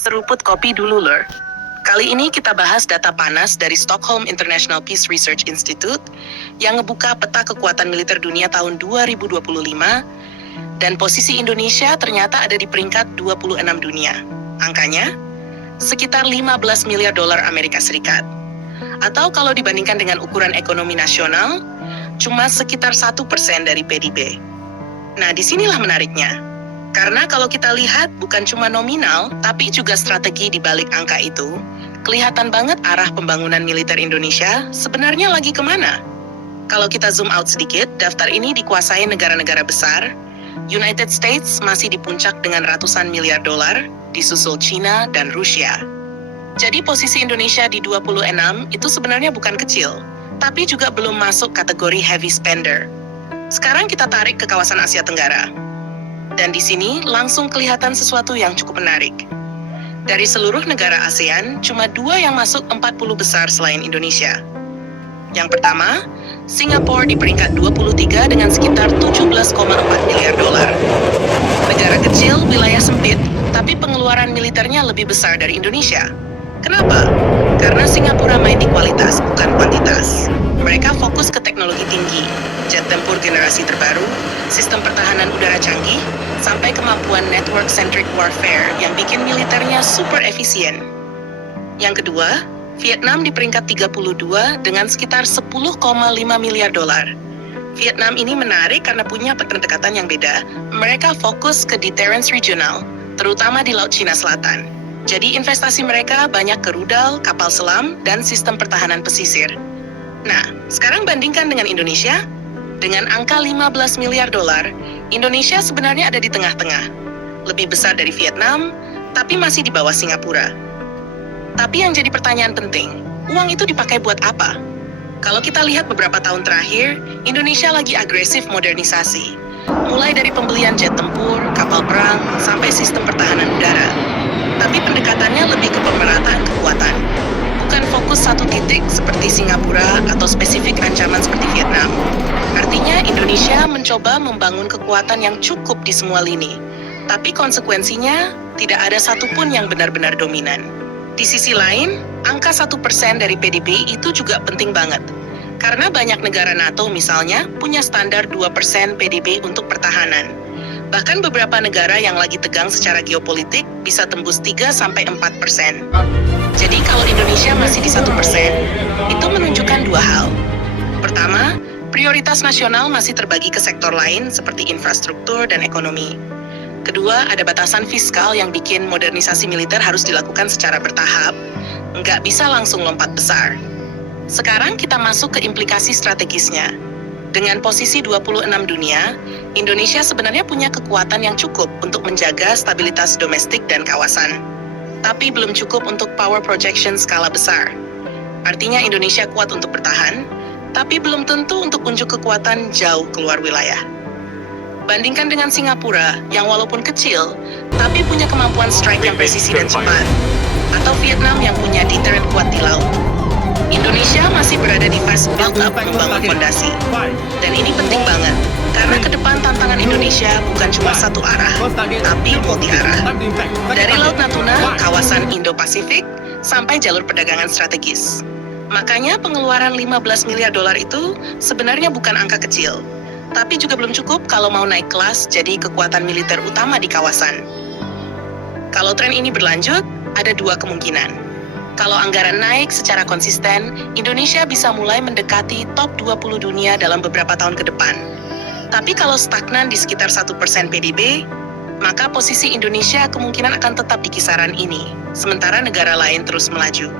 Seruput kopi dulu, Lur. Kali ini kita bahas data panas dari Stockholm International Peace Research Institute yang ngebuka peta kekuatan militer dunia tahun 2025 dan posisi Indonesia ternyata ada di peringkat 26 dunia. Angkanya, sekitar 15 miliar dolar Amerika Serikat. Atau kalau dibandingkan dengan ukuran ekonomi nasional, cuma sekitar 1% dari PDB. Nah, disinilah menariknya. Karena kalau kita lihat bukan cuma nominal, tapi juga strategi di balik angka itu, kelihatan banget arah pembangunan militer Indonesia sebenarnya lagi kemana. Kalau kita zoom out sedikit, daftar ini dikuasai negara-negara besar. United States masih di puncak dengan ratusan miliar dolar, disusul China dan Rusia. Jadi posisi Indonesia di 26 itu sebenarnya bukan kecil, tapi juga belum masuk kategori heavy spender. Sekarang kita tarik ke kawasan Asia Tenggara. Dan di sini langsung kelihatan sesuatu yang cukup menarik. Dari seluruh negara ASEAN, cuma 2 yang masuk 40 besar selain Indonesia. Yang pertama, Singapura di peringkat 23 dengan sekitar 17,4 miliar dolar. Negara kecil, wilayah sempit, tapi pengeluaran militernya lebih besar dari Indonesia. Kenapa? Karena Singapura main di kualitas, bukan kuantitas. Mereka fokus ke teknologi tinggi, jet tempur generasi terbaru, sistem pertahanan udara canggih, sampai kemampuan network-centric warfare yang bikin militernya super efisien. Yang kedua, Vietnam di peringkat 32 dengan sekitar 10,5 miliar dolar. Vietnam ini menarik karena punya pendekatan yang beda. Mereka fokus ke deterrence regional, terutama di Laut Cina Selatan. Jadi investasi mereka banyak ke rudal, kapal selam, dan sistem pertahanan pesisir. Nah, sekarang bandingkan dengan Indonesia. Dengan angka 15 miliar dolar, Indonesia sebenarnya ada di tengah-tengah. Lebih besar dari Vietnam, tapi masih di bawah Singapura. Tapi yang jadi pertanyaan penting, uang itu dipakai buat apa? Kalau kita lihat beberapa tahun terakhir, Indonesia lagi agresif modernisasi. Mulai dari pembelian jet tempur, kapal perang, sampai sistem pertahanan udara. Tapi pendekatannya lebih ke pemerataan kekuatan. Bukan fokus satu titik seperti Singapura atau spesifik ancaman seperti Vietnam. Artinya Indonesia mencoba membangun kekuatan yang cukup di semua lini. Tapi konsekuensinya tidak ada satupun yang benar-benar dominan. Di sisi lain, angka 1% dari PDB itu juga penting banget. Karena banyak negara NATO misalnya punya standar 2% PDB untuk pertahanan. Bahkan beberapa negara yang lagi tegang secara geopolitik bisa tembus 3-4%. Jadi kalau Indonesia masih di 1%, itu menunjukkan 2 hal. Pertama, prioritas nasional masih terbagi ke sektor lain seperti infrastruktur dan ekonomi. Kedua, ada batasan fiskal yang bikin modernisasi militer harus dilakukan secara bertahap, nggak bisa langsung lompat besar. Sekarang kita masuk ke implikasi strategisnya. Dengan posisi 26 dunia, Indonesia sebenarnya punya kekuatan yang cukup untuk menjaga stabilitas domestik dan kawasan. Tapi belum cukup untuk power projection skala besar. Artinya Indonesia kuat untuk bertahan, tapi belum tentu untuk unjuk kekuatan jauh keluar wilayah. Bandingkan dengan Singapura, yang walaupun kecil, tapi punya kemampuan strike yang presisi dan cepat. Atau Vietnam yang punya deterrent kuat di laut. Indonesia masih berada di fase build-up membangun fondasi. Dan ini penting banget, karena ke depan tantangan Indonesia bukan cuma satu arah, tapi multi-arah. Dari Laut Natuna, kawasan Indo-Pasifik, sampai jalur perdagangan strategis. Makanya pengeluaran 15 miliar dolar itu sebenarnya bukan angka kecil, tapi juga belum cukup kalau mau naik kelas jadi kekuatan militer utama di kawasan. Kalau tren ini berlanjut, ada 2 kemungkinan. Kalau anggaran naik secara konsisten, Indonesia bisa mulai mendekati top 20 dunia dalam beberapa tahun ke depan. Tapi kalau stagnan di sekitar 1% PDB, maka posisi Indonesia kemungkinan akan tetap di kisaran ini, sementara negara lain terus melaju.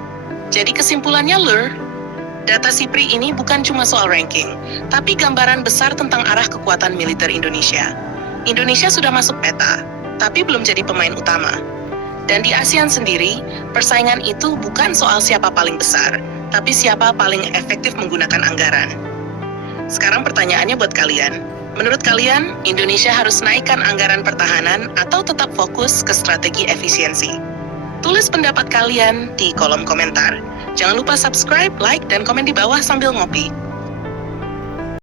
Jadi kesimpulannya, Lur, data SIPRI ini bukan cuma soal ranking, tapi gambaran besar tentang arah kekuatan militer Indonesia. Indonesia sudah masuk peta, tapi belum jadi pemain utama. Dan di ASEAN sendiri, persaingan itu bukan soal siapa paling besar, tapi siapa paling efektif menggunakan anggaran. Sekarang pertanyaannya buat kalian. Menurut kalian, Indonesia harus naikkan anggaran pertahanan atau tetap fokus ke strategi efisiensi? Tulis pendapat kalian di kolom komentar. Jangan lupa subscribe, like, dan komen di bawah sambil ngopi.